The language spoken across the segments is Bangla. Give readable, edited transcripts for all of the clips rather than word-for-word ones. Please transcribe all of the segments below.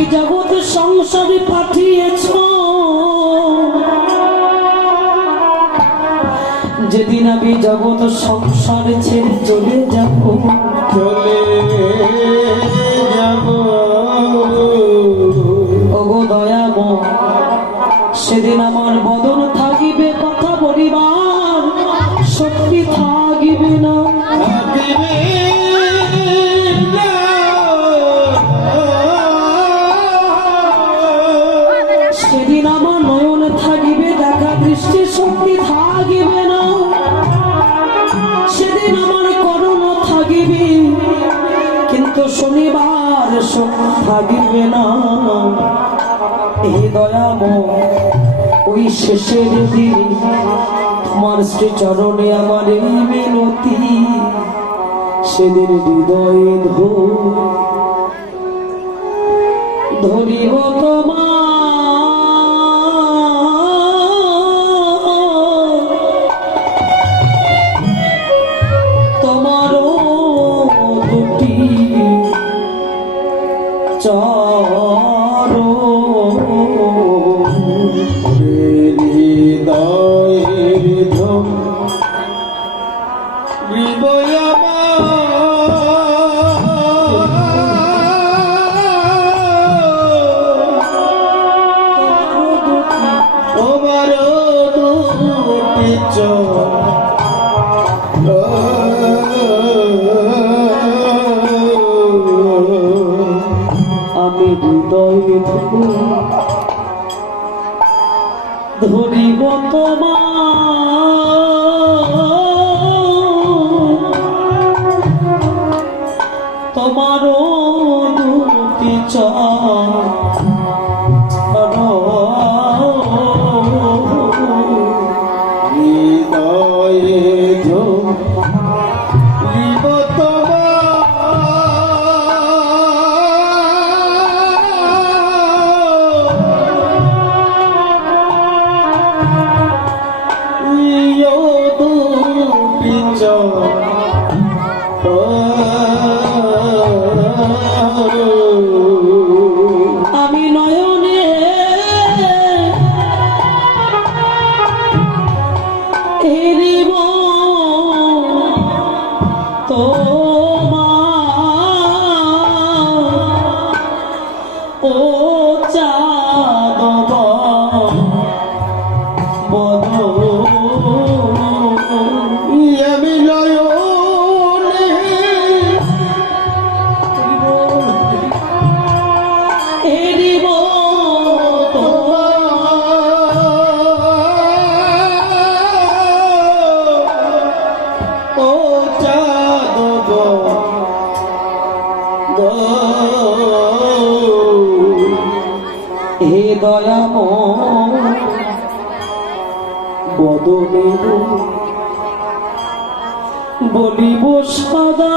নাকি জগৎ সংসারে পাঠিয়েছ, যেদিন আমি জগৎ সংসার ছেড়ে চলে যাব, ওগো দয়াময়, সেদিন আমার বদন থাকিবে, কথা বলিবার শক্তি থাকিবে না। সেদিন আমার নয়ন থাকিবে, দেখা দৃষ্টি শক্তি থাকিবে না। সেদিন আমার করণ থাকিবে, কিন্তু শনিবার শক্তি থাকিবে না। এই দয়াময়, ওই শেষের দিন তোমার শ্রী চরণে আমার এই মিনতি, সেদিন হৃদয়ে ধরিব তোমার, তোমারও দুটি চরণ আমি হৃদয়ে ধরিব তোমারও দুটি চরণ হৃদয়ে ধরিব আমি নয়নে হেরিব তোমার, ও চাঁদ আমি নয়নে হেরিব ও চাঁদ হে দয়াময়, বদনে বলিব সদা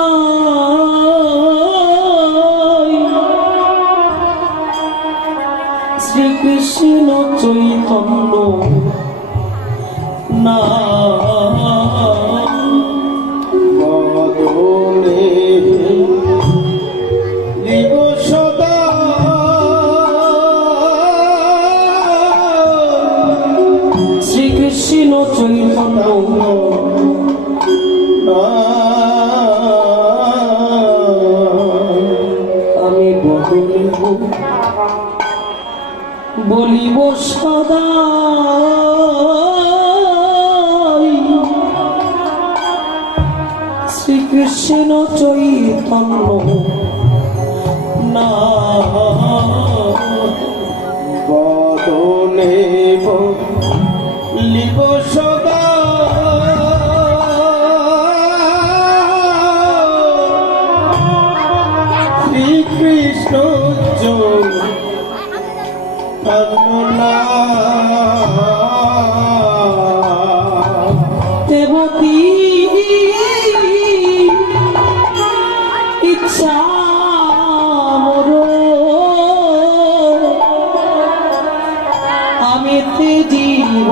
শ্রীকৃষ্ণ চৈতন্য না, বদনে বলিব সদা শ্রীকৃষ্ণ চৈতন্য আমি বলিব সদা শ্রীকৃষ্ণ চৈতন্য না, বদনে বলিব সদা শ্রীকৃষ্ণ চৈতন্য না। দেবতী ইচ্ছা মোর, আমি জীব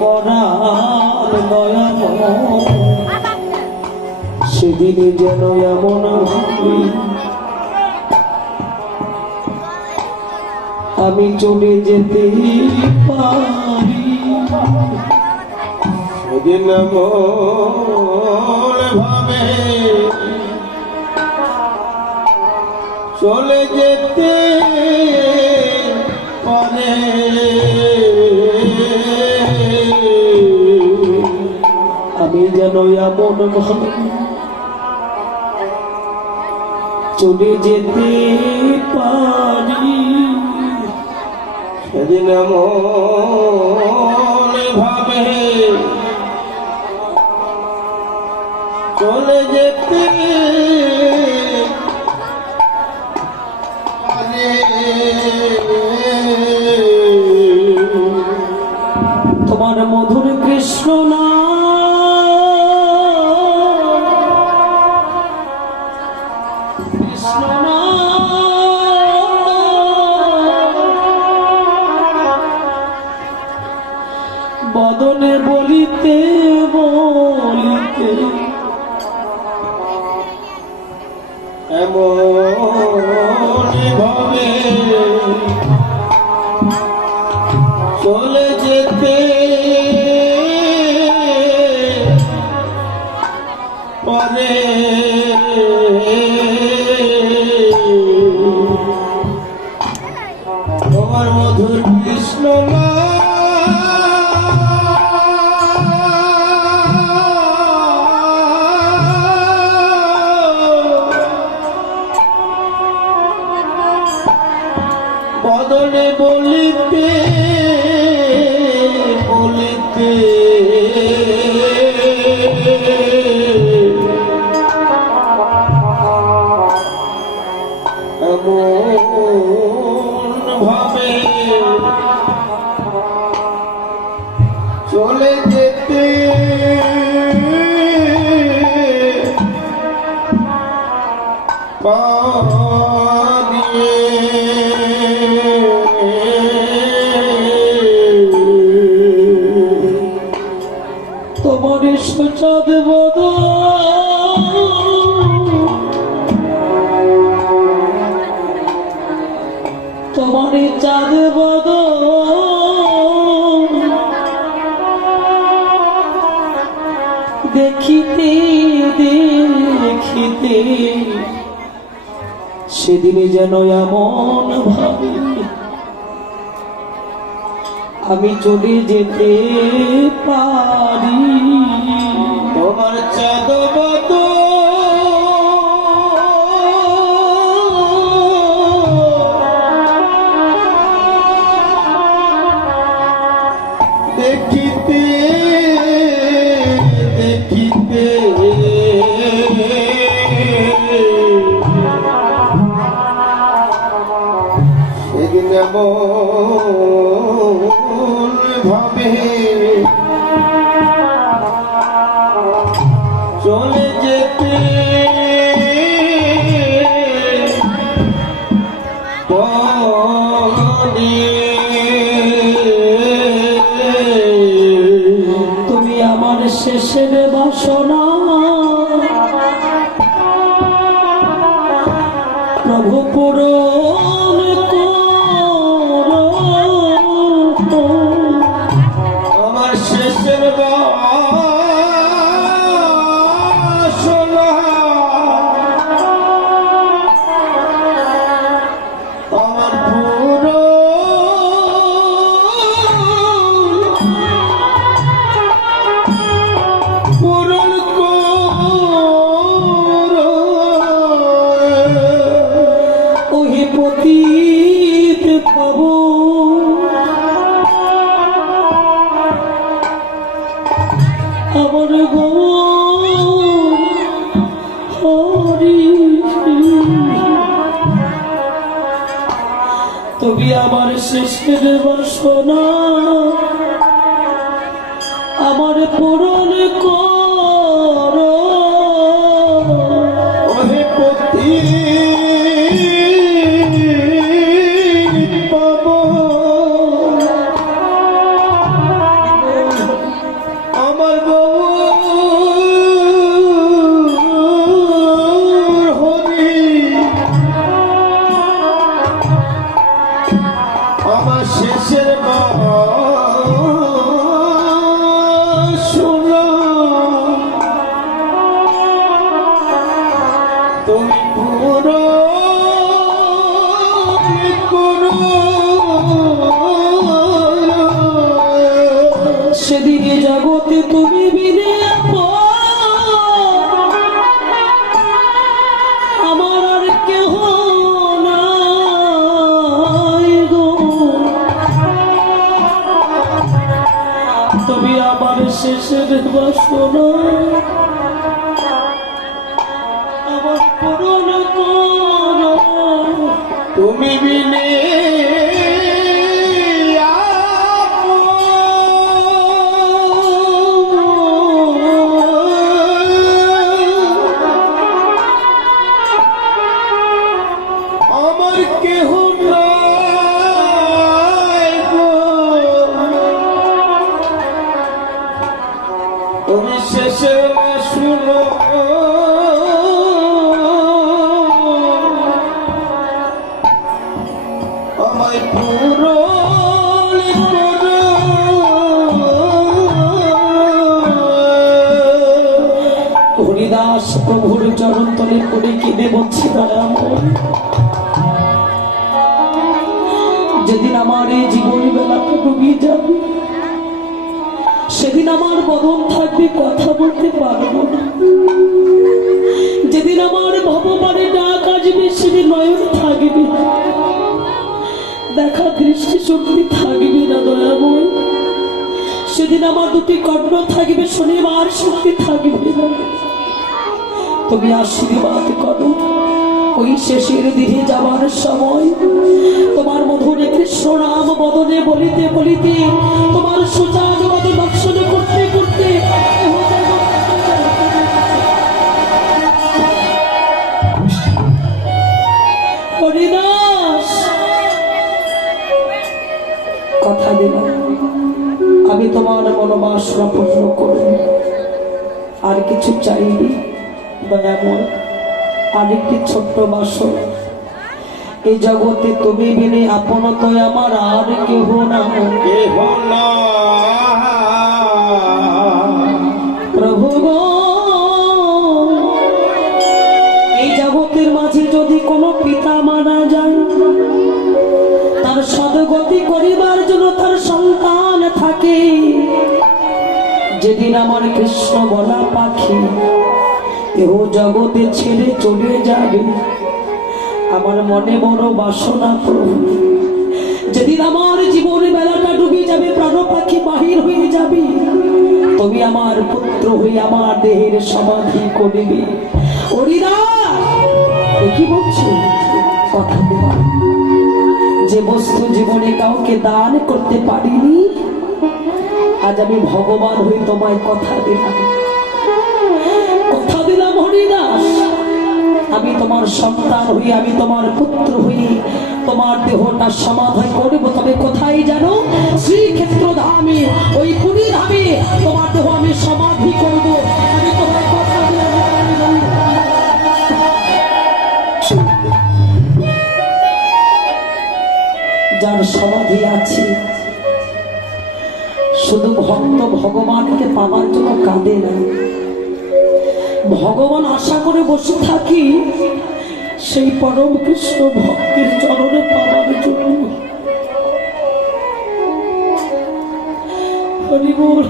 পরাণ দয়াময়, সেদিন যেন এমন আমি চলে যেতে পারি। সেদিন মন ভাবে চলে যেতে পারে, আমি যেন এমন ভাবে চলে যেতে পারি। সেদিন মন ভাবে চলে যেতে পারে, তোমার মধুর কৃষ্ণ নাম কৃষ্ণ বদনে বলিতে বলিতে এমন ভাবে চলে যেতে পারে, তোমার মধুর কৃষ্ণ বদলে বলিতে বলিতে এমন ভাবে চলে যেতে পারি, তোমার সুচাঁদ বদন তোমার চাঁদ বদন দেখিতে দেখিতে সেদিনে যেন এমন ভাবে আমি চলে যেতে পারি। তোমার চাঁদ বদন দেখিতে দেখিতে সেদিন এমন ভাবে চলে যেতে পারে, তুমি আমার শেষের বাসনা প্রভু পূরণ করো। আমার শেষের বাসনা আমার পূরণ করো। ওহে পতিত প্রভু আমার গো হরি, তুমি আমার শেষের বাসনা আমার পূরণ করো। ওহে পতি পাব আমার হরি তুমি পুরো করো সেদিনে জগতে তুমি বিনে আমার আর কেহ নাই গো, তুমি আমার শেষের বাসনা আমার পূরণ করো। তুমি বিনে আমার কেহ নাই গো, তুমি শেষে শুনো আমায় পুরো হরিদাস প্রভুর চরণ তলে পড়ে কেঁদে বলছি দয়াময়, যেদিন আমার এই জীবন বেলাটা ডুবিয়ে যাবে সেদিন আমার বদন থাকবে, কথা বলতে পারবো না। যেদিন আমার ভগবানের ডাক আসবে সেদিন নয়ন থাকবে, দেখা দৃষ্টি শক্তি থাকবে না দয়াময়। সেদিন আমার দুটি কর্ণ থাকবে, শনিবার শক্তি থাকবে না। তুমি আশীর্বাদ করো, ওই শেষের দিনে যাওয়ার সময় তোমার মধুরে কৃষ্ণ নাম বদনে বলিতে বলিতে তোমার সুজাগ বদন দর্শন করতে করতে হরিদাস কথা দিলাম আমি তোমার মনোবাসনা পূর্ণ করব, আর কিছু চাইনি দয়াময়। আরেকটি ছোট্ট বাসন, এই জগতে তুমি বিনে আপনত আমার আর কেহ না, কেহ না প্রভু গো। এই জগতের মাঝে যদি কোনো পিতা মারা যায়, তার সদগতি করিবার জন্য তার সন্তান থাকে। যেদিন আমার কৃষ্ণ বলা পাখি এও জগতে ছেড়ে চলে যাবে, আমার মনে বড় বাসনা প্রভু, যেদিন আমার জীবন বেলাটা ডুবে যাবে, প্রাণ পাখি বাহির হয়ে যাবে, তুমি আমার পুত্র হয়ে আমার দেহের সমাধি করবে। কি বলছো? কথা দেওয়া যে বস্তু জীবনে কাউকে দান করতে পারিনি, আজ আমি ভগবান হয়ে তোমায় কথা দিলাম, কথা দিলাম হরিদাস, আমি তোমার সন্তান হই, আমি তোমার পুত্র হই, তোমার দেহটা সমাধি করব। তবে কোথায় জানো? শ্রীক্ষেত্র ধামে, ওই পুরী ধামে তোমার দেহ আমি সমাধি করব। আমি তোমার কথা দিলাম। যার সমাধি আছে শুধু ভক্ত ভগবানকে পাওয়ার জন্য কাঁদে না, ভগবান আশা করে বসে থাকি সেই পরম কৃষ্ণ ভক্তের চরণে পাওয়ার জন্য। হরি বল।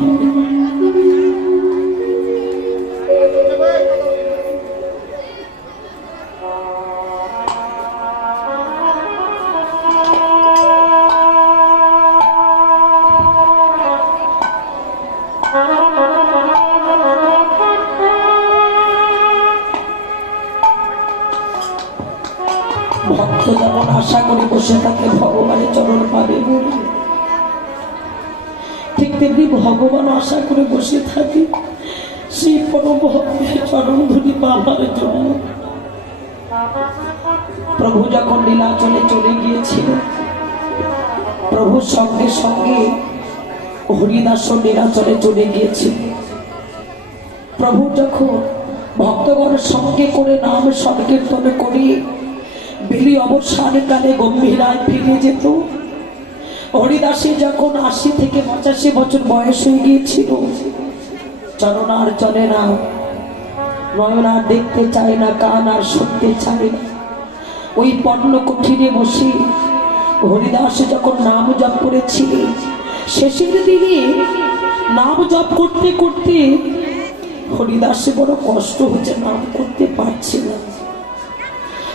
ভক্ত যেমন আশা করে বসে থাকে ভগবানের চরণ পাবে, ঠিক তেমনি ভগবান আশা করে বসে থাকে সেই পরম ভক্তের চরণ ধুলি পাবার জন্য। প্রভু যখন নীলাচলে চলে গিয়েছিল, প্রভুর সঙ্গে সঙ্গে হরিদাস নীলাচলে চলে গিয়েছিল। প্রভু যখন ভক্তগণের সঙ্গে করে নাম সংকীর্তন করে বেলি অবসান কালে গম্ভীরায় ফিরে যেত, হরিদাসী যখন ৮০ থেকে ৮৫ বছর বয়স হয়ে গিয়েছিল, চরণার চলে না নয়ন আর দেখতে চায় না, কান আর শুনতে চায় না। ওই পণ্য কঠিনে বসে হরিদাস যখন নাম জপ করেছিলেন, শেষের দিনে নাম জপ করতে করতে হরিদাসে বড় কষ্ট হচ্ছে, নাম করতে পারছে না।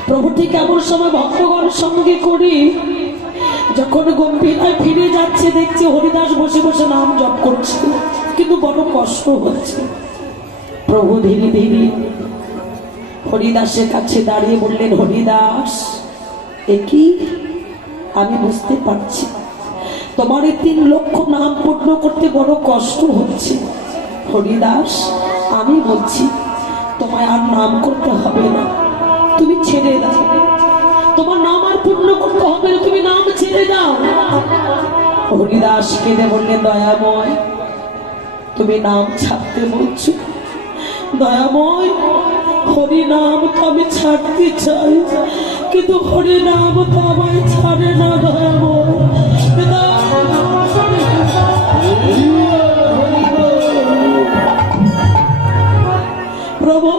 প্রভু ঠিক এমন সময় ভক্তগণ সঙ্গে করে যখন গম্ভীরায় ফিরে যাচ্ছে, দেখছে হরিদাস বসে বসে নাম জপ করছে, কিন্তু বড় কষ্ট হচ্ছে। প্রভু ধীরে ধীরে হরিদাসের কাছে দাঁড়িয়ে বললেন, হরিদাস, কি আমি বুঝতে পারছি তোমার এই 3 লক্ষ নাম পূর্ণ করতে বড় কষ্ট হচ্ছে। হরিদাস, আমি বলছি তোমায় আর নাম করতে হবে না, তুমি ছেড়ে দাও। তোমার নাম আর পূর্ণ করতে হবে না, তুমি নাম ছেড়ে দাও। হরিদাস কেঁদে বললেন, দয়াময়, তুমি নাম ছাড়তে বলছো? দয়াময়, হরি নাম তো আমি ছাড়তে চাই, কিন্তু হরি নাম তো আমায় ছাড়ে না। দয়াময়, প্রভু,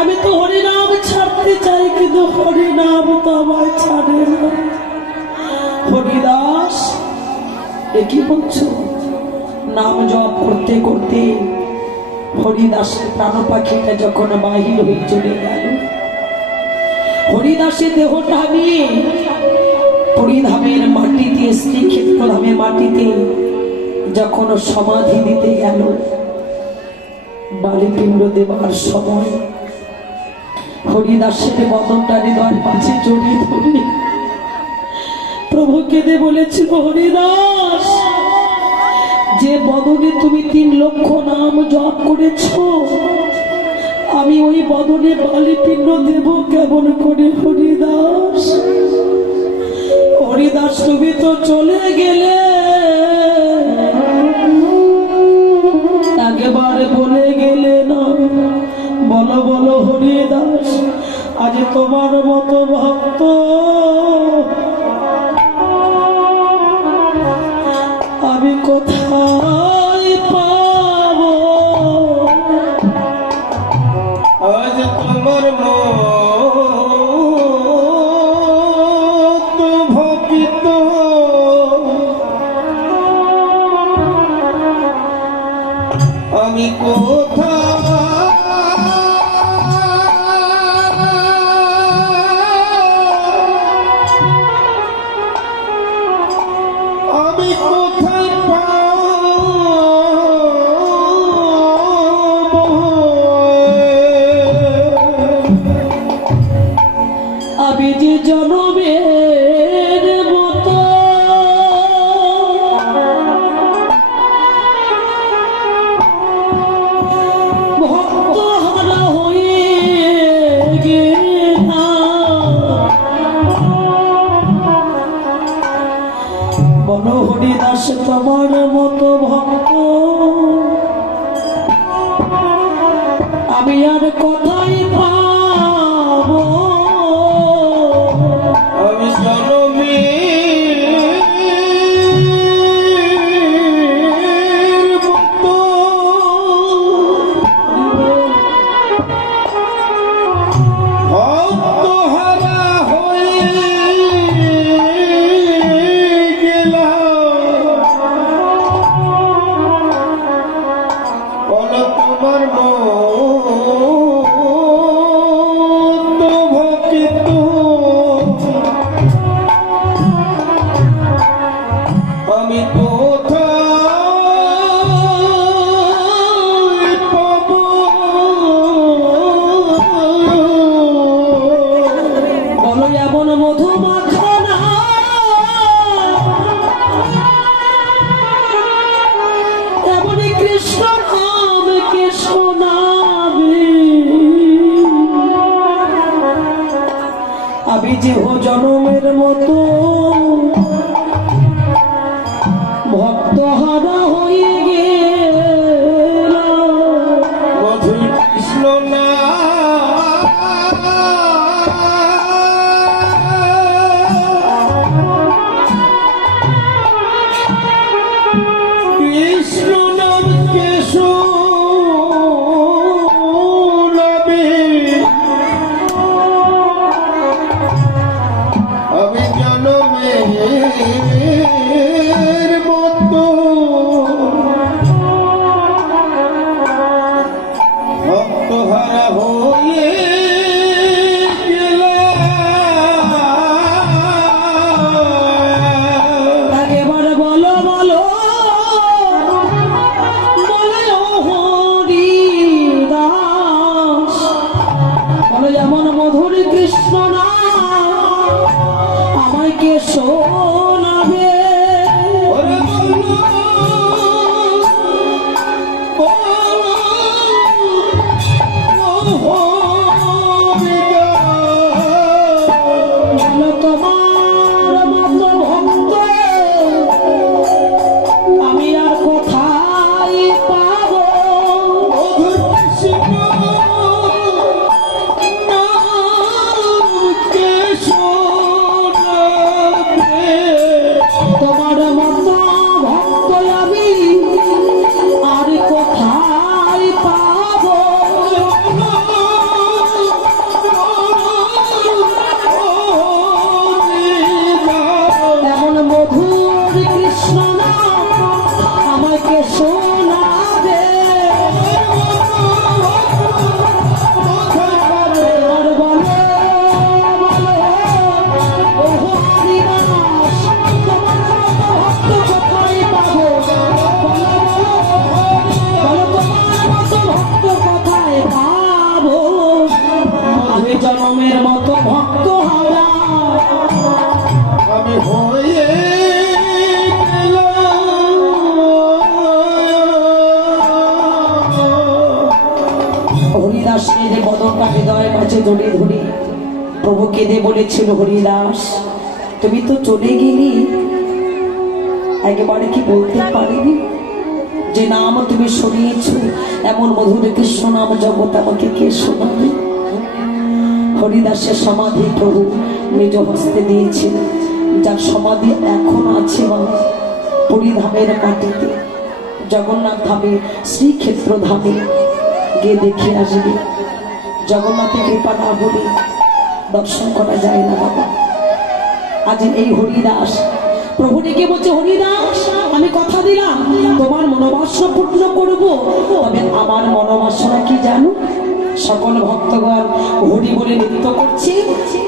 আমি তো হরি নাম ছাড়তে চাই, কিন্তু হরি নাম তো আমায় ছাড়ে না। হরিদাস, কি বলছো? নাম জপ করতে করতে হরিদাসের প্রাণ পাখিটা যখন বাহির হয়ে চলে গেল, হরিদাসের দেহটা নিয়ে পরিধামের মাটিতে, শ্রীক্ষেত্র ধামের মাটিতে যখন সমাধি দিতে গেল, বালিপিণ্ড দেবার সময় হরিদাসের বদনটা হৃদয়ের পাশে জড়িয়ে ধরে প্রভু কেঁদে বলেছিল, হরিদাস, যে বদনে তুমি 3 লক্ষ নাম জপ করেছ, আমি ওই বদনে বালিপিণ্ড দেব কেমন করে? হরিদাস, হরিদাস, তুমি তো চলে গেলে, একেবারে বলে গেলে না। বলো বলো হরিদাস, আজ তোমার মতো ভক্ত আমি কোথায় পাবো? আজ তোমার মতো ভক্ত আমি কোথায় আমি যে জনমের মতো ভক্ত হারা হয়ে গেলাম। বলো হরিদাস, তোমার মতো ভক্ত আমি আর কোথায় পাবো? আমি জনমে ভক্তহারা হয়ে গেলাম। বলো তোমার আমি কোথায় পাবো? বলো এমন মধু মাখানা এমনই কৃষ্ণ নামকে শোনাবে, আমি যে জনমের মতো ভক্ত হারা হয়ে গেলাম। মধুর কৃষ্ণ না কৃষ্ণ নাম কেশব বলো এমন মধুর কৃষ্ণ না আমায় কে শোনাবে ওরে বলো, বলো, ও হরিদা। বলো তোমার মতো ভক্ত আমি আর কোথায় পাবো মধুর কৃষ্ণ নামকে শোনাবে। তোমার মতো ভক্ত আমি আর কোথায় পাবো এমন মধুর কৃষ্ণ নাম আমাকে শোনাবে আর বলো বলো ও হরিদাস তোমার মতো ভক্ত কোথায় পাবো বলো বলো তোমার মতো ভক্ত কোথায় পাবো আমি জনমের মতো ভক্ত হারা আমি হয়ে হরিদাসের বদনটা হৃদয় মাঝে জড়িয়ে ধরে প্রভু কেঁদে বলেছিল হরিদাস তুমি তো চলে গেলি একেবারে কি বলতে পারিনি যে নাম তুমি শুনিয়েছ এমন মধুর কৃষ্ণ নাম জগৎ আমাকে কে শোনাবে হরিদাসের সমাধি প্রভু নিজ হস্তে দিয়েছিল যার সমাধি এখন আছে বাবা পুরীধামের মাটিতে জগন্নাথ ধামে শ্রীক্ষেত্র ধামে গিয়ে দেখে আসবে জগন্নাথের কৃপা না হলে দর্শন করা যায় না বাবা আজ এই হরিদাস প্রভু ডেকে বলছে হরিদাস আমি কথা দিলাম তোমার মনোবাসনা পূর্ণ করবো তবে আমার মনোবাসনা কি জানো সকল ভক্তগণ হরি বলে নৃত্য করছে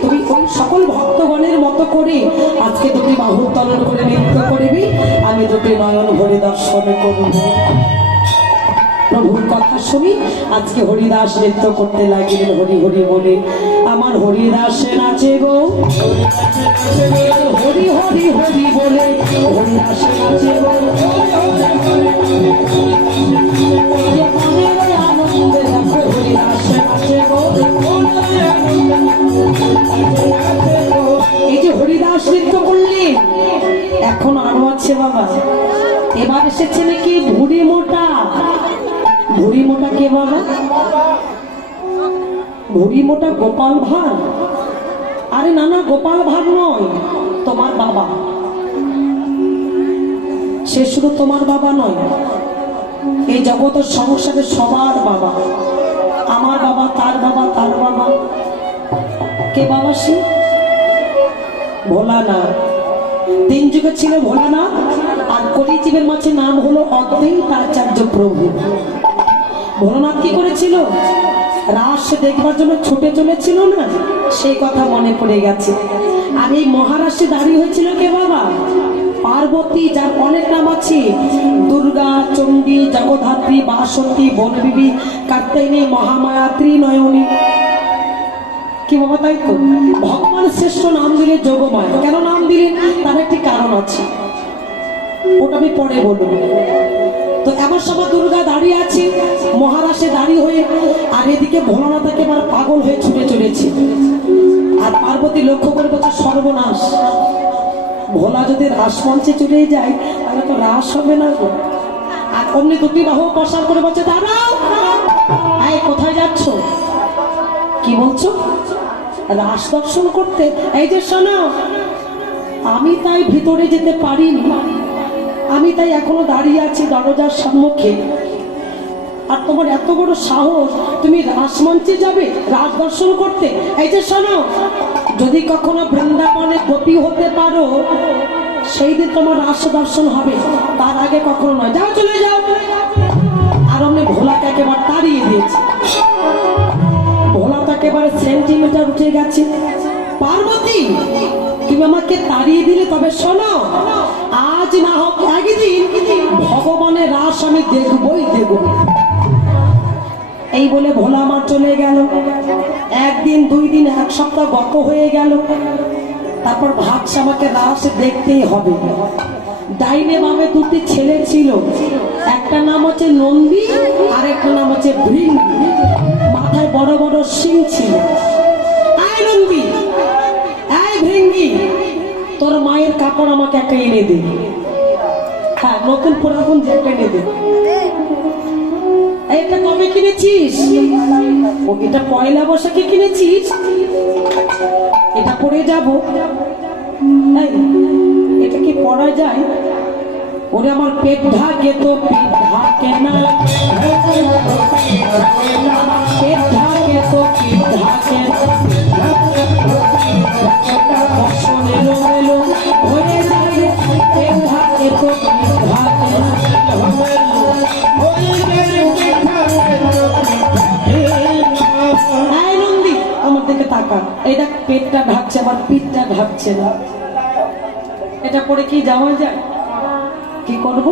তুমি ওই সকল ভক্তগণের মতো করে আজকে দুটি বাহু উত্তোলন করে নৃত্য করবি আমি দুটি নয়ন ভরে দর্শন করব প্রভুর কথা শুনি আজকে হরিদাস নৃত্য করতে লাগলেন হরি হরি বলে আমার হরিদাসে নাচে গো হরি হরি হরি বলে হরিদাসে নাচে গো আনন্দে রাখে হরিদাসে নাচে গো এই যে হরিদাস নৃত্য করলেন এখন আরো আছে বাবা এবার এসেছে নাকি ভুড়ি মোটা ভুড়ি মোটা কে বাবা ভুড়ি মোটা গোপাল ভাঁড় আরে না না গোপাল ভাঁড় নয় তোমার বাবা সে শুধু তোমার বাবা নয় এই জগতের সংসারে সবার বাবা আমার বাবা তার বাবা কে বাবা সে ভোলানাথ তিন যুগে ছিল ভোলানাথ আর কলিযুগের মাঝে নাম হলো অদ্বৈত আচার্য প্রভু ভোলানাথ কি করেছিল রাস দেখবার জন্য ছুটে চলেছিল না সেই কথা মনে পড়ে গেছে আর এই মহারাষ্ট্রে দাঁড়িয়ে হয়েছিল কে বাবা পার্বতী যার অনেক নাম আছে দুর্গা চণ্ডী জগদ্ধাত্রী বাসন্তী বনবিবি কাত্যায়নী মহামায়া ত্রিনয়নী কি বাবা তাই তো ভগবান শ্রেষ্ঠ নাম দিলে যোগমায়া কেন নাম দিলেন তার একটি কারণ আছে ওটা আমি পরে বলবো তো এমন সময় দুর্গা দাঁড়িয়ে আছে মহারাষ্ট্রে দাঁড়িয়ে হয়ে আর এদিকে ভোলানাথ একেবারে পাগল হয়ে ছুটে চলেছে আর পার্বতী লক্ষ্য করে বলছে সর্বনাশ ভোলা যদি রাসমঞ্চে চলে যায় তাহলে তো রাস হবে না গো আর অমনি দুটি বাহু প্রসার করে বলছে দাঁড়াও এই কোথায় যাচ্ছ কি বলছো রাস দর্শন করতে এই যে শোনো আমি তাই ভিতরে যেতে পারিনি আমি তাই এখনো দাঁড়িয়ে আছি দরজার সম্মুখে আর তোমার এত বড় সাহস তুমি রাসমঞ্চে যাবে রাস দর্শন করতে এই যে শোনো যদি কখনো বৃন্দাবনে গোপী হতে পারো সেই দিন তোমার রাস দর্শন হবে তার আগে কখনো নয় যাও চলে যাও আর অমনি ভোলাকে একেবারে তাড়িয়ে দিয়েছে ভোলা তো একেবারে সেন্টিমিটার উঠে গেছে পার্বতী তুমি আমাকে তাড়িয়ে দিলে তবে শোনো আজ না হোক একদিন ভগবানের রাস আমি দেখবই দেখব এই বলে ভোলা আমার চলে গেল একদিন একদিন, 2 দিন, 1 সপ্তাহ গত হয়ে গেল। তারপর ভাবছে আমাকে রাসে দেখতেই হবে। ডাইনে বামে 2টি ছেলে ছিল, একটা নাম হচ্ছে নন্দী আর একটা নাম হচ্ছে ভৃঙ্গি। মাথায় বড় বড় শিং ছিল। আয় নন্দী, আয় ভৃঙ্গি, তোর মায়ের কাপড় আমাকে একটা এনে দে। হ্যাঁ, নতুন পুরাতন যে একটা এনে দে। এটা কবে কিনেছিস? ও, এটা পয়লা বৈশাখে কিনেছিস? এটা পরে যাব। এটা কি পরা যায়? ওরে আমার পেট ঢাকে তো পিঠ ঢাকে না, পেট ঢাকে তো পিঠ ঢাকে না, বসনে রোমেলো হয়ে যায়, পেট ঢাকে তো পিঠ ঢাকে না। আয় নন্দী, আমার দিকে তাকা। এই দেখ, পেটটা ঢাকছে, আমার পিঠটা ঢাকছে না। এটা পরে কি যাওয়া যায়? কি করব?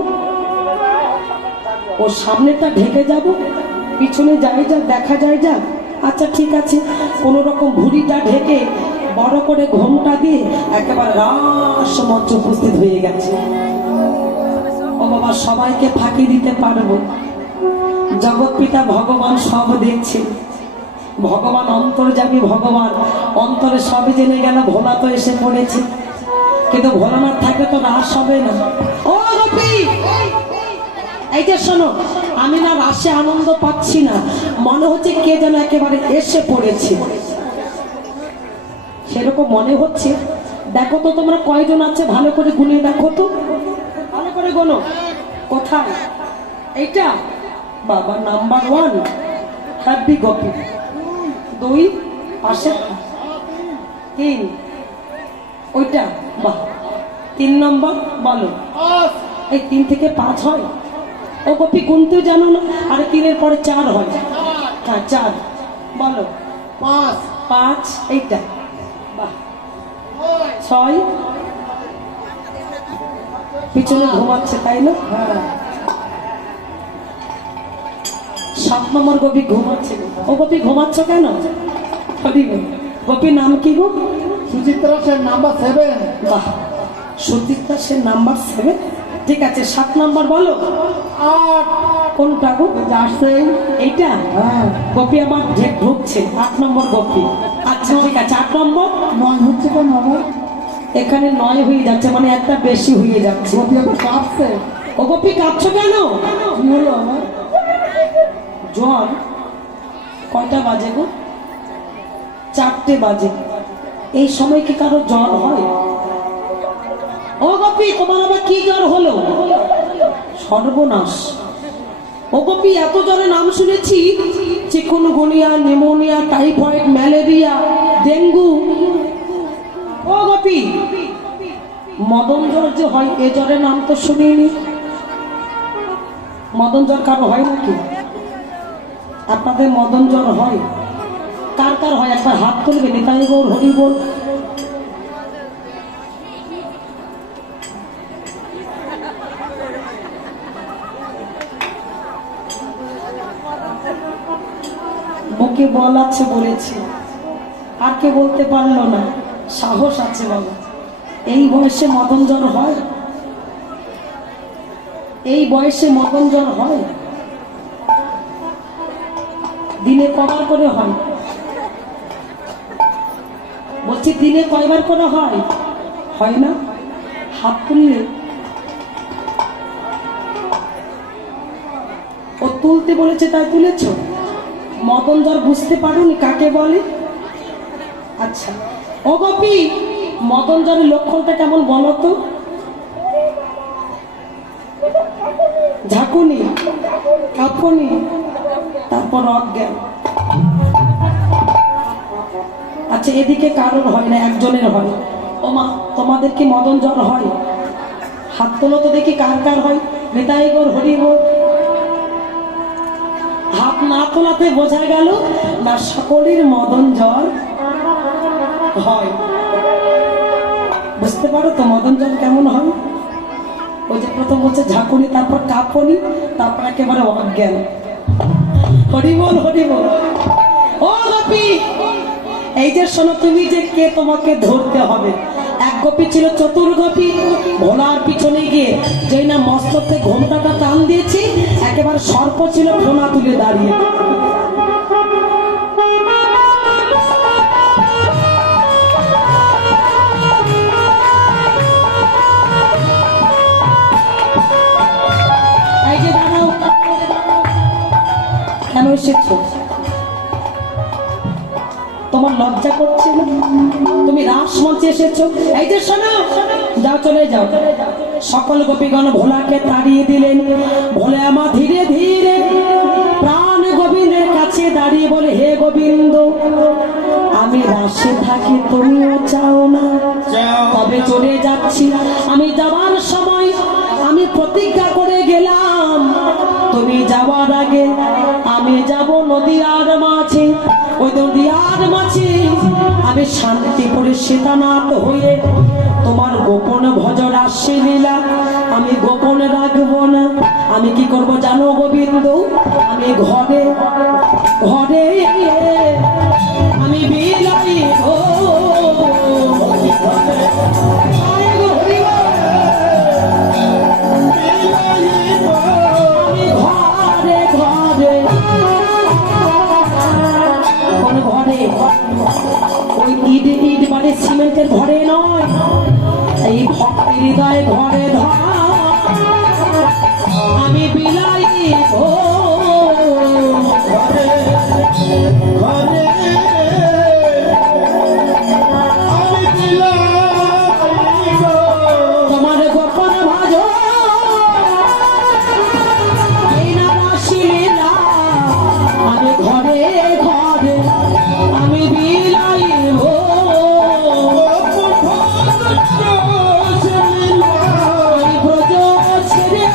ওর সামনেটা ঢেকে যাব, পিছনে যাই যা দেখা যায় যা। আচ্ছা ঠিক আছে, কোন রকম ভুঁড়িটা ঢেকে বড় করে ঘোমটা দিয়ে একেবারে রাস মঞ্চ উপস্থিত হয়ে গেছে। ও বাবা, সবাইকে ফাঁকি দিতে পারবো। জগৎ পিতা ভগবান সব দেখছে। ভগবান অন্তর্যামী, ভগবান অন্তরে সবই জেনে গেল। ভোলা তো এসে পড়েছে, কিন্তু ভোলানাথ থাকে তো রাস হবে না। ও গোপী, এই যে শোনো, আমি না রাসে আনন্দ পাচ্ছি না, মনে হচ্ছে কে যেন একেবারে এসে পড়েছে, সেরকম মনে হচ্ছে। দেখো তো তোমরা কয়জন আছে, ভালো করে গুনে দেখো তো, ভালো করে গোনো। কোথায়? এইটা বাবা নাম্বার 1 হ্যাপি গোপী, 2 পাশে, 3 ওইটা, বাহ 3 নম্বর বলো। এই 3 থেকে 5 হয়। ও গোপী গুনতে জানো না? আরে 3-এর পরে 4 হয়। হ্যাঁ 4 বলো। 5 এইটা, বাহ 6 পিছনে ঘুমাচ্ছে তাই না? হ্যাঁ 7 নম্বর গোপী ঘুমাচ্ছে। ও গোপী ঘুমাচ্ছ কেন? গোপীর নাম কি গো? সুচিত্রা সেন, নাম্বার 7। বাহ, সুচিত্রা সেন নাম্বার 7। ঠিক আছে, 7 নম্বর বলো। 8 কোনটা গো? আসছে এইটা? হ্যাঁ, গোপী আমার ঢুকছে, 8 নম্বর গোপী। আচ্ছা ঠিক আছে, 8 নম্বর 9 হচ্ছে কেন আমার? এখানে 9 হয়ে যাচ্ছে, মানে একটা বেশি হয়ে যাচ্ছে। গোপী আবার কাঁপছে। ও গোপী কাঁদছো কেন? কি হলো আমার? জন কয়টা বাজে গো? 4টে বাজে। এই সময় কি কারো জ্বর হয়? ও গোপী, তোমার আবার কি জ্বর হলো? সর্বনাশ। ও গোপী, এত জ্বরের নাম শুনেছি, chikungunya, pneumonia, typhoid, malaria, dengue. ও গোপী, মদন জ্বর যে হয়, এ জ্বরের নাম তো শুনিনি। মদন জ্বর কারো হয় নাকি? আপনাদের মদন জ্বর হয়? কার কার হয় একবার হাত তুলবে। নিতাই গৌর হরি বল। বুকে বল আছে বলেছি, আর কে বলতে পারলো না, সাহস আছে বাবা। এই বয়সে মদন জ্বর হয়? এই বয়সে মদন জ্বর হয়? দিনে কবার করে হয়? বলছি দিনে কয়বার করে হয়? হয় না? হাত তুললে। ও তুলতে বলেছে তাই তুলেছ? মদন জ্বর বুঝতে পারোনি কাকে বলে? আচ্ছা ও গোপী, মদন জ্বরের লক্ষণটা কেমন বলো তো? ঝাঁকুনি, কাঁপুনি, তারপর অজ্ঞান। আচ্ছা এদিকে কারোর হয় না, একজনের হয়। ও মা, তোমাদের কি মদন জ্বর হয়? হাত তোলো তো দেখি কার কার হয়। নিতাই গৌর হরি বল। হাত না তোলাতে বোঝা গেল না সকলের মদন জ্বর হয়। বুঝতে পারো তো মদন জ্বর কেমন হয়? ওই যে প্রথম হচ্ছে ঝাঁকুনি, তারপর কাঁপুনি, তারপর একেবারে অজ্ঞান। হরি বল হরি বল। ও গোপী, এই যে শোনো, তুমি যে কে তোমাকে ধরতে হবে। এক গোপী ছিল চতুর গোপী, ভোলার পিছনে গিয়ে যেই না মস্তকে ঘোমটাটা টান দিয়েছি, একেবারে সর্প ছিল ফোনা তুলে দাঁড়িয়ে। এই যে দাঁড়াও, কেন এসেছো? তোমার লজ্জা করছে না? তুমি রাস মঞ্চে এসেছো। এই যে শোনো, যাও, চলে যাও। সকল গোপীগণ ভোলাকে তাড়িয়ে দিলেন। ভোলে আমার ধীরে ধীরে প্রাণ গোবিন্দের কাছে দাঁড়িয়ে বলে, হে গোবিন্দ, আমি রাসে থাকি, তুমিও চাও না, তবে চলে যাচ্ছি। আমি যাওয়ার সময় আমি প্রতিজ্ঞা করে গেলাম, তুমি যাওয়ার আগে আমি যাব নদীয়ার মাঝে। ওই নদীয়ার মাঝে আমি শান্তি করে সীতানাথ হয়ে তোমার গোপন ভজ রাশি লীলা আমি গোপন রাখবো না। আমি কি করব জানো গোবিন্দ? আমি ঘরে ঘরে আমি বিলাই গো, আমি ঘরে ঘরে, কোন ঘরে? ওই ইট ইট মানে সিমেন্টের ঘরে নয়, এই ভক্তের হৃদয় ঘরে ধরা আমি বিলাই গো, ঘরে ঘরে আমি বিলাই গো, তোমার গোপন ভাজ এই না রাশিলা আমি ঘরে ঘরে আমি বিলাই গো, আমি ব্রজ ছেড়ে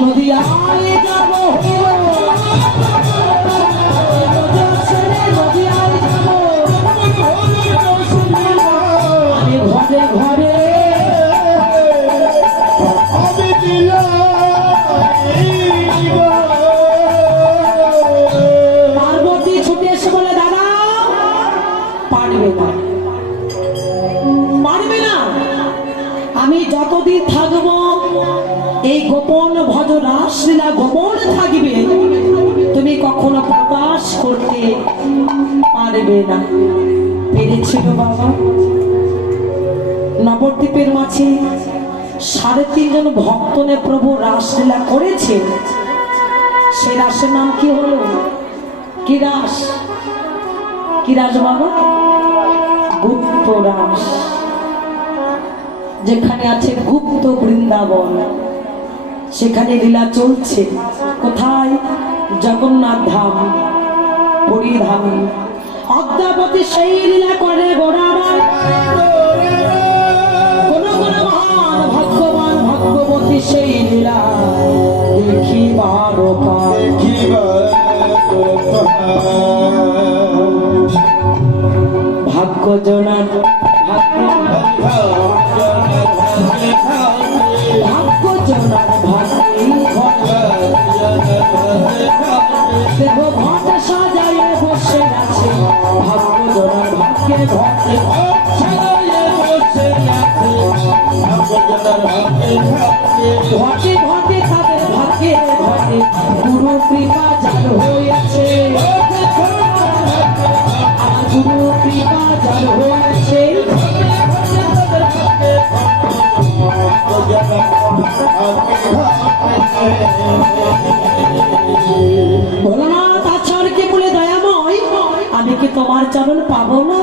নদিয়ায় যাব, ব্রজ ছেড়ে নদিয়ায় যাব, আমি ঘরে ঘরে আমি বিলাই গো। পার্বতী ছুটে এসে বলে, দাদা পারবে না, পারবে না, আমি যতদিন থাকবো এই গোপন ভজ রাসলীলা গোপন থাকবে, তুমি কখনো প্রকাশ করতে পারবে না। পেরেছিল বাবা। নবদ্বীপের মাঝে 3.5 জন ভক্ত নিয়ে প্রভু রাসলীলা করেছে। সে রাসের নাম কি হলো? কি রাস? কি রাস বাবা? গুপ্ত রাস। যেখানে আছে গুপ্ত বৃন্দাবন, সেখানে লীলা চলছে। কোথায়? জগন্নাথ ধাম, পুরী ধাম। অদ্যাবধি সেই লীলা করে গোড়ারায়। কোন কোন মহান ভগবান ভগবতী সেই লীলা দেখিবার পায়। ভাগ্য জনার ভাগ্য জনার দেহ ঘট সাজাইয়ে বসে আছে, ভাগ্য জনার ভাগ্যে ঘটে সাজাইয়ে বসে আছে, ঘটে ঘটে তাদের ভাগ্যে ঘটে, গুরু কৃপা যার হয়েছে, আমার গুরু কৃপা যার হয়েছে। ভোলানাথ আচার্যকে বলে, দয়াময় আমি কি তোমার চরণ পাবো না?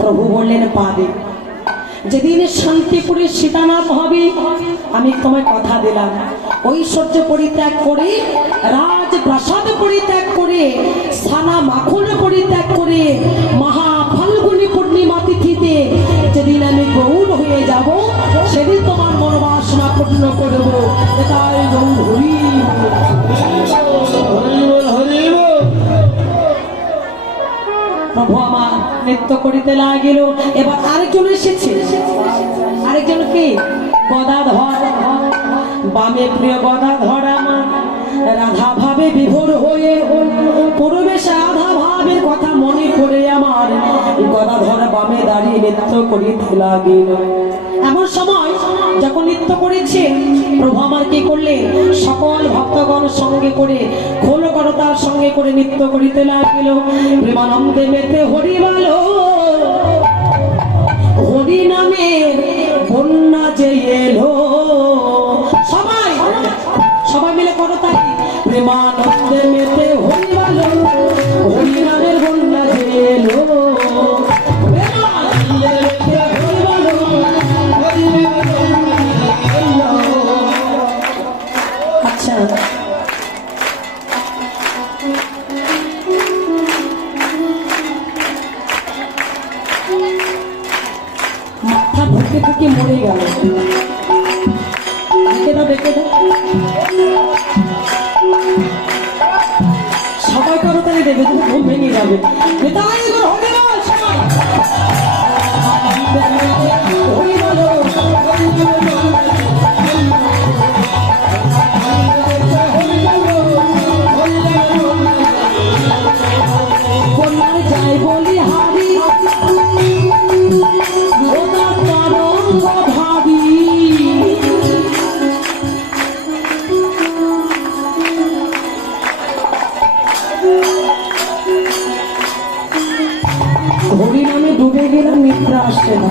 প্রভু বললেন, পাবে। যেদিন শান্তিপুরে সীতানাথ হবে আমি তোমায় কথা দিলাম, ঐশ্বর্য পরিত্যাগ করে, রাজপ্রাসাদ পরিত্যাগ করে, সানা মাখন পরিত্যাগ করে, মহা ফাল্গুনী পূর্ণিমা তিথিতে যেদিন আমি গৌর হয়ে যাব, সেদিন তোমার মনোবাসনা পূর্ণ করবো। তাই গৌরী প্রভু আমার নৃত্য করিতে লাগিল। এবার আরেকজন এসেছে। আরেকজন কি? গদাধর। বামে প্রিয় গদাধর আমার, রাধা ভাবে বিভোর হয়ে পূর্বেশে আধা ভাবের কথা মনে করে আমার গদাধর বামে দাঁড়িয়ে নৃত্য করিতে লাগিল। এমন সময় যখন নৃত্য করেছে প্রভু আমার কি করলেন, সকল ভক্তগণ সঙ্গে করে খোল করতার সঙ্গে করে নৃত্য করিতে লাগিল। প্রেমানন্দে মেতে হরি বলো, হরি নামের বন্যা যে এলো। সবাই সবাই মিলে করতাই, প্রেমানন্দে মেতে হরি বলো, হরি নামের বন্যা যে এলো। প্রেমানন্দে মেতে হরি বলো, হরি নামের বন্যা যে এলো। আচ্ছা, মাথা ঢুকে ঢুকে মরে গেল। দেখে দাও, দেখে দাও, সবাই করো তাই দেবে, তুমি ঘুম ভেঙে যাবে। তাই হরি বল, সবাই হরি বলো, বন্যায় যাই বলি হারি, ওটা তরঙ্গ ভাবি। হরি নামে ডুবে গেলে নিদ্রা আসছে না।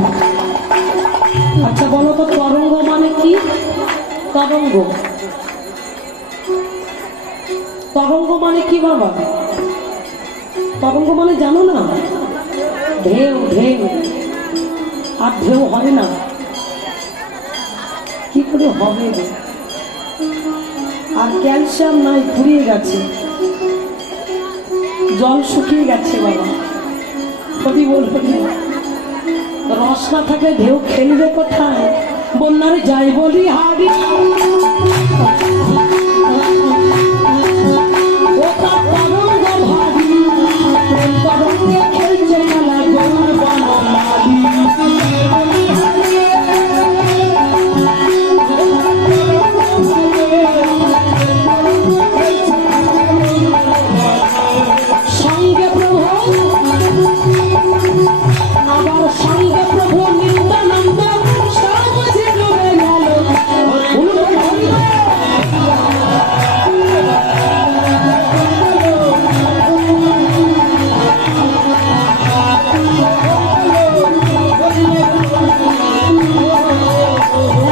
আচ্ছা বলো তো, তরঙ্গ মানে কি? তরঙ্গ, তরঙ্গ মানে কি বাবা? তরঙ্গ মানে জানো না? ঢেউ, ঢেউ। আর ঢেউ হয় না, কি করে হবে রে? আর ক্যালসিয়াম নাই, ফুরিয়ে গেছে, জল শুকিয়ে গেছে বাবা। কবি বলবো রস না থাকে ঢেউ খেলবে কোথায়? বন্যার যাই বলি হারি, ওটা তরঙ্গ ভাবি, প্রেম তরঙ্গে খেলছে খেলা গৌর বনমালী। সঙ্গে প্রভু, আবার সঙ্গে প্রভু নিত্যানন্দ সমাজে ডুবে গেল।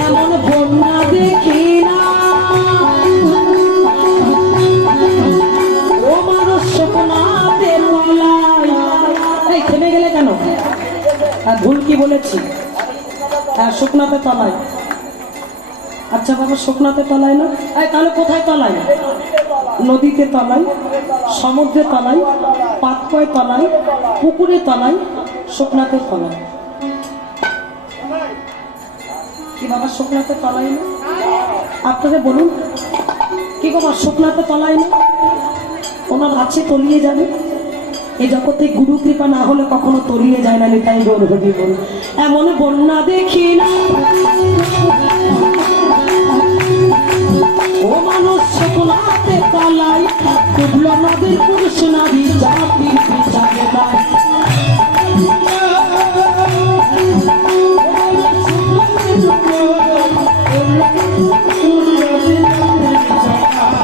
এমন বন্যা দেখি না, ও মানুষ শুকনাতে তলায়। এই থেমে গেলে কেন? ভুল কি বলেছি? শুকনাতে তলায়। আচ্ছা বাবা, শুকনাতে তলায় না, তাহলে কোথায় তলায়? নদীতে তলায়, সমুদ্রে তলায়, পাতকয় তলায়, পুকুরে তলায়, শুকনাতে তলায়। কি বাবা শুকনাতে তলায় না? আপনারা বলুন, কি বাবা শুকনাতে তলায় না? ওনার আছে, তলিয়ে যাবে। এই জগতে গুরু কৃপা না হলে কখনো তলিয়ে যায় না। তাই গৌর হরি বল, এমন বন্যা দেখি না, ও মানুষ শুকনাতে তলায়, ডুবলো নদীর পুরুষ নারী জাতির বিচারে দায়।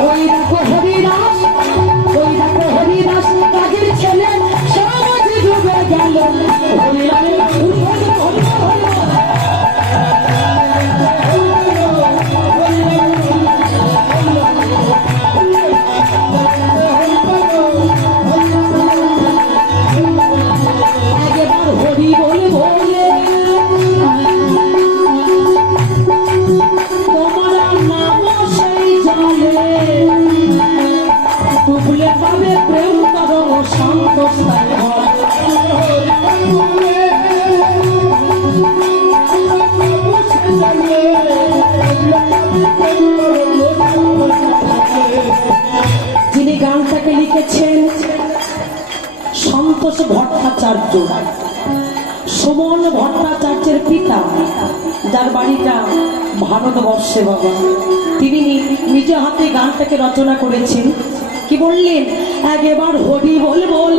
ওই দেখো হরিদাস, ওই দেখো হরিদাস, কাজের ছেলে সমাজে ডুবে গেল। একবার হরি বলে বলে তোমার নাম সেই জলে, ডুবলে পাবে প্রেম করো শান্ত স্থায়ী হয়। যিনি গানটাকে লিখেছেন সন্তোষ ভট্টাচার্য। সুমন ভট্টাচার্যের পিতা, যার বাড়িটা ভারতবর্ষে বাবা, তিনি নিজ হাতে গানটাকে রচনা করেছেন। কি বললেন? একবার হরি বল বল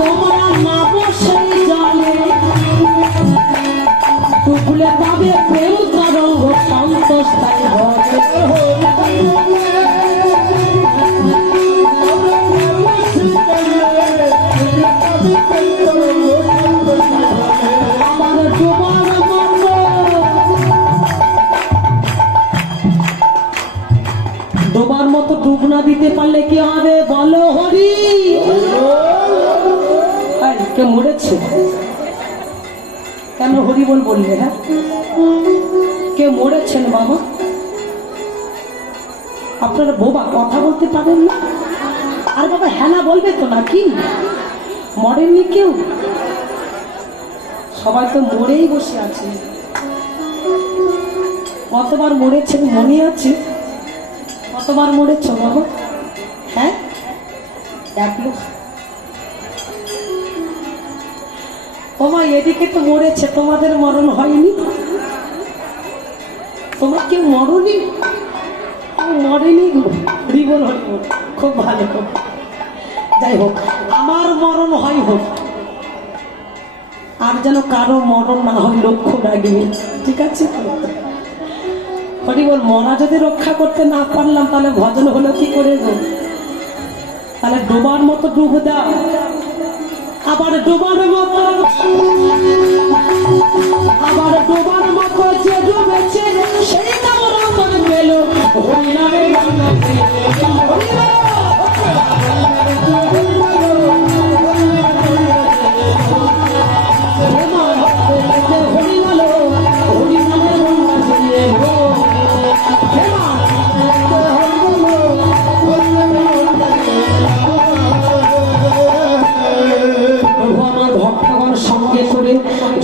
তোমার নাম সেই জলে টুকলে পাবে প্রেম তরঙ্গ সন্তোষ তাই হবে। আমার ডোবার মতো ডোবার মতো ডুব না দিতে পারলে কি হবে বলো হরি। এই, কে মরেছে? কেন হরি বল বললে? হ্যাঁ, কে মরেছেন বাবা? আপনারা বোবা, কথা বলতে পারেন না। আর বাবা হ্যাঁ না বলবে তো নাকি? মরেননি কেউ? সবাই তো মরেই বসে আছে। কতবার মরেছেন মনে আছে? কতবার মরেছ বাবা? হ্যাঁ, এক লোক। তোমার এদিকে তো মরেছে, তোমাদের মরণ হয়নি? তোমার কেউ মরনি? মরেনি? হরিবল হরিবল, খুব ভালো। যাই হোক, আমার মরণ হয় হোক, আর যেন কারো মরণ না হয় লক্ষ্য রাখবে, ঠিক আছে? হরিবল, মরা যদি রক্ষা করতে না পারলাম তাহলে ভজন হলো কি করে গো? তাহলে ডোবার মতো ডুব দাও, আবার ডোবার মতো, আবার ডোবার মতো যে ডুবেছে সেই কেমন আমার পেল হরিনামে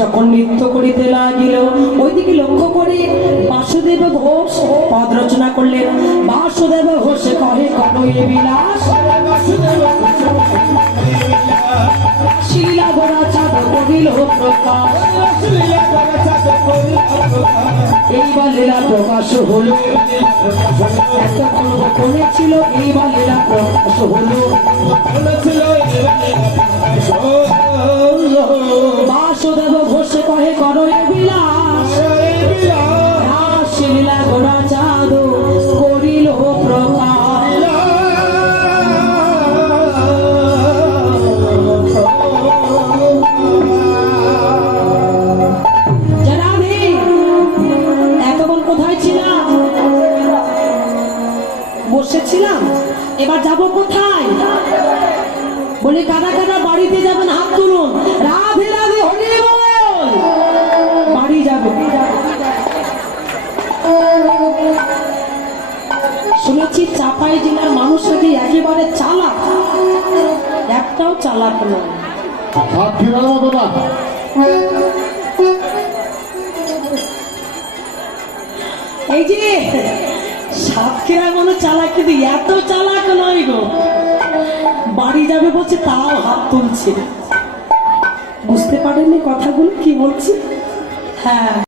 যখন নৃত্য করিতে লাগিল, ওইদিকে লক্ষ্য করে বাসুদেব ঘোষ পদ রচনা করলেন। বাসুদেব ঘোষ কহে কনই বিলাস শিলা গোড়া চাঁদ করিল প্রকাশ, এইবার লীলা প্রকাশ হলো। এতক্ষণ কোনে ছিল, এইবার লীলা প্রকাশ হলো। বাসুদেব ঘোষ কহে করই বিলাস শিলা গোড়া চাঁদ করিল প্রকাশ। এতক্ষণ কোথায় ছিলাম? বসেছিলাম। এবার যাব কোথায়? বলি কারা কারা বাড়িতে যাবেন হাত তুলুন। রাধে রাধে হরি বল। বাড়ি যাবে। শুনেছি চাপাই জেলার মানুষ নাকি একেবারে চালাক, একটাও চালাক নয়। এই যে সাতক্ষীরা মনে চালাক, কিন্তু এত চালাক নয় গো। বাড়ি যাবে বলছে তাও হাত তুলছে। বুঝতে পারেননি কথাগুলো কি বলছি? হ্যাঁ।